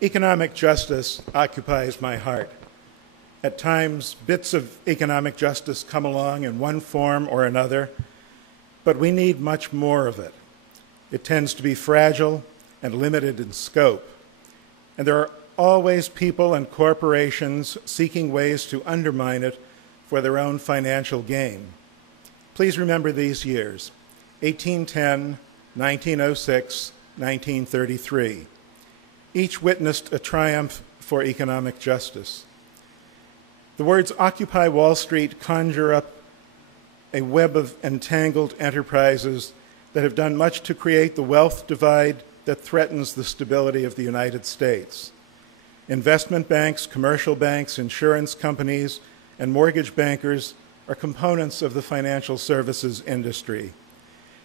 Economic justice occupies my heart. At times, bits of economic justice come along in one form or another, but we need much more of it. It tends to be fragile and limited in scope, and there are always people and corporations seeking ways to undermine it for their own financial gain. Please remember these years: 1810, 1906, 1933. Each witnessed a triumph for economic justice. The words Occupy Wall Street conjure up a web of entangled enterprises that have done much to create the wealth divide that threatens the stability of the United States. Investment banks, commercial banks, insurance companies, and mortgage bankers are components of the financial services industry.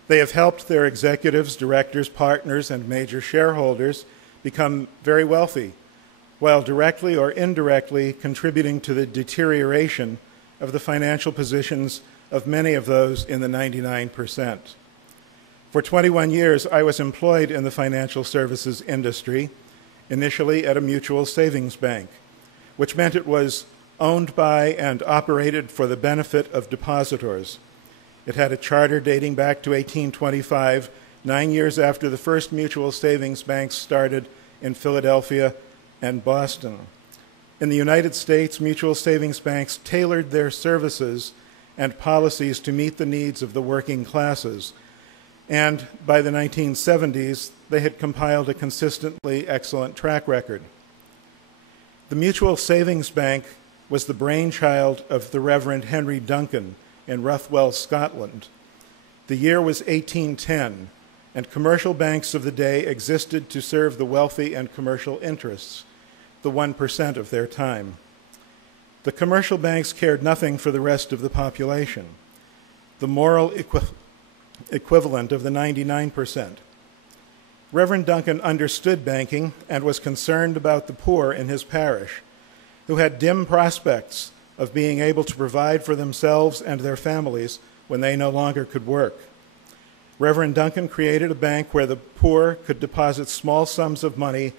They have helped their executives, directors, partners, and major shareholders become very wealthy, while directly or indirectly contributing to the deterioration of the financial positions of many of those in the 99%. For 21 years, I was employed in the financial services industry, initially at a mutual savings bank, which meant it was owned by and operated for the benefit of depositors. It had a charter dating back to 1825, 9 years after the first mutual savings banks started in Philadelphia and Boston. In the United States, mutual savings banks tailored their services and policies to meet the needs of the working classes, and by the 1970s, they had compiled a consistently excellent track record. The Mutual Savings Bank was the brainchild of the Reverend Henry Duncan in Roughwell, Scotland. The year was 1810, and commercial banks of the day existed to serve the wealthy and commercial interests, the 1% of their time. The commercial banks cared nothing for the rest of the population, the moral equivalent of the 99%. Reverend Duncan understood banking and was concerned about the poor in his parish, who had dim prospects of being able to provide for themselves and their families when they no longer could work. Reverend Duncan created a bank where the poor could deposit small sums of money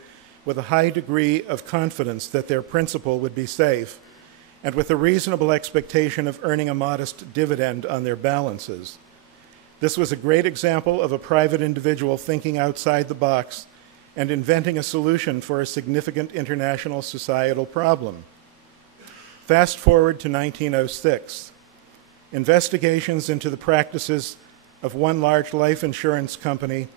with a high degree of confidence that their principal would be safe, and with a reasonable expectation of earning a modest dividend on their balances. This was a great example of a private individual thinking outside the box and inventing a solution for a significant international societal problem. Fast forward to 1906. Investigations into the practices of one large life insurance company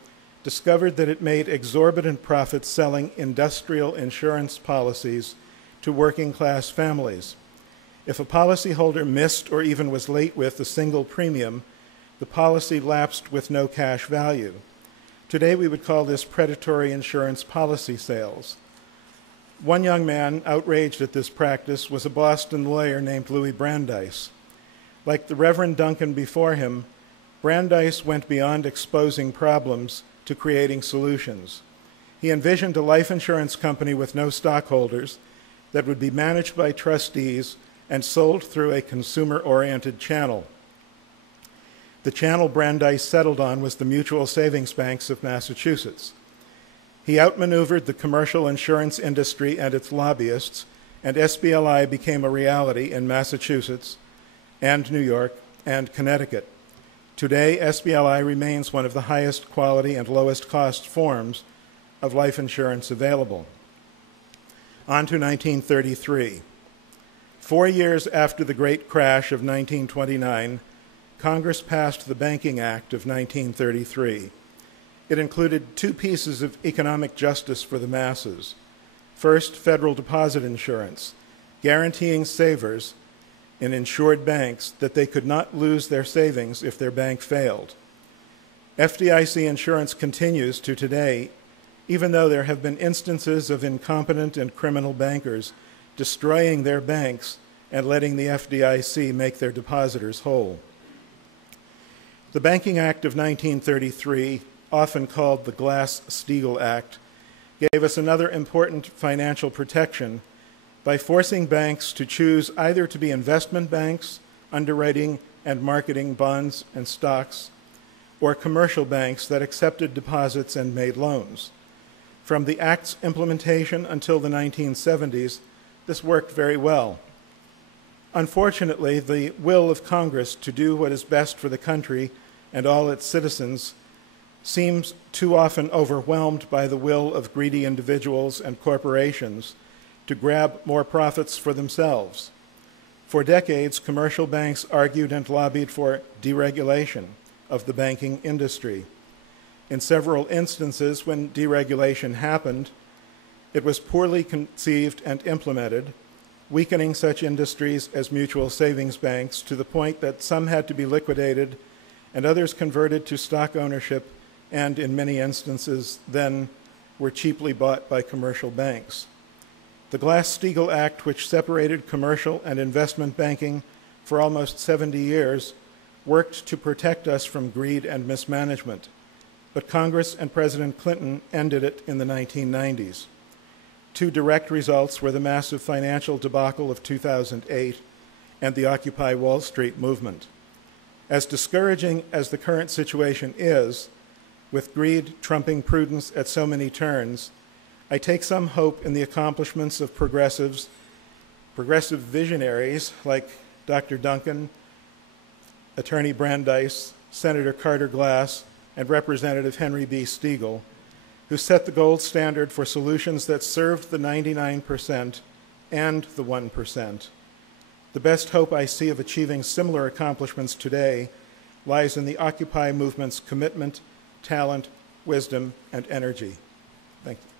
discovered that it made exorbitant profits selling industrial insurance policies to working-class families. If a policyholder missed or even was late with a single premium, the policy lapsed with no cash value. Today, we would call this predatory insurance policy sales. One young man outraged at this practice was a Boston lawyer named Louis Brandeis. Like the Reverend Duncan before him, Brandeis went beyond exposing problems to creating solutions. He envisioned a life insurance company with no stockholders that would be managed by trustees and sold through a consumer-oriented channel. The channel Brandeis settled on was the mutual savings banks of Massachusetts. He outmaneuvered the commercial insurance industry and its lobbyists, and SBLI became a reality in Massachusetts and New York and Connecticut. Today, SBLI remains one of the highest quality and lowest cost forms of life insurance available. On to 1933. 4 years after the great crash of 1929, Congress passed the Banking Act of 1933. It included two pieces of economic justice for the masses. First, federal deposit insurance, guaranteeing savers in insured banks that they could not lose their savings if their bank failed. FDIC insurance continues to today, even though there have been instances of incompetent and criminal bankers destroying their banks and letting the FDIC make their depositors whole. The Banking Act of 1933, often called the Glass-Steagall Act, gave us another important financial protection by forcing banks to choose either to be investment banks, underwriting and marketing bonds and stocks, or commercial banks that accepted deposits and made loans. From the Act's implementation until the 1970s, this worked very well. Unfortunately, the will of Congress to do what is best for the country and all its citizens seems too often overwhelmed by the will of greedy individuals and corporations to grab more profits for themselves. For decades, commercial banks argued and lobbied for deregulation of the banking industry. In several instances, when deregulation happened, it was poorly conceived and implemented, weakening such industries as mutual savings banks to the point that some had to be liquidated and others converted to stock ownership and, in many instances, then were cheaply bought by commercial banks. The Glass-Steagall Act, which separated commercial and investment banking for almost 70 years, worked to protect us from greed and mismanagement, but Congress and President Clinton ended it in the 1990s. Two direct results were the massive financial debacle of 2008 and the Occupy Wall Street movement. As discouraging as the current situation is, with greed trumping prudence at so many turns, I take some hope in the accomplishments of progressive visionaries like Dr. Duncan, Attorney Brandeis, Senator Carter Glass, and Representative Henry B. Steagall, who set the gold standard for solutions that served the 99% and the 1%. The best hope I see of achieving similar accomplishments today lies in the Occupy movement's commitment, talent, wisdom, and energy. Thank you.